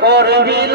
করবিল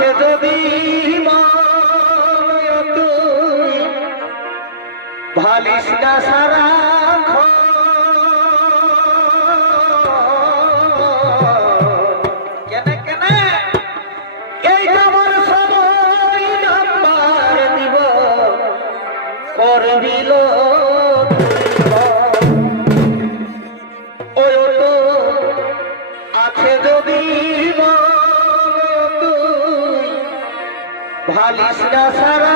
আছে যদি ভালিস না সারা কেন কেন? ভাবিস না সারা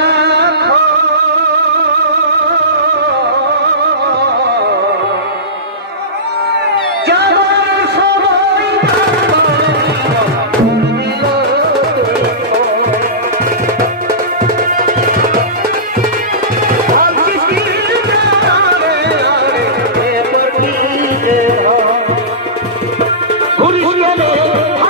Hurry, hurry, hurry.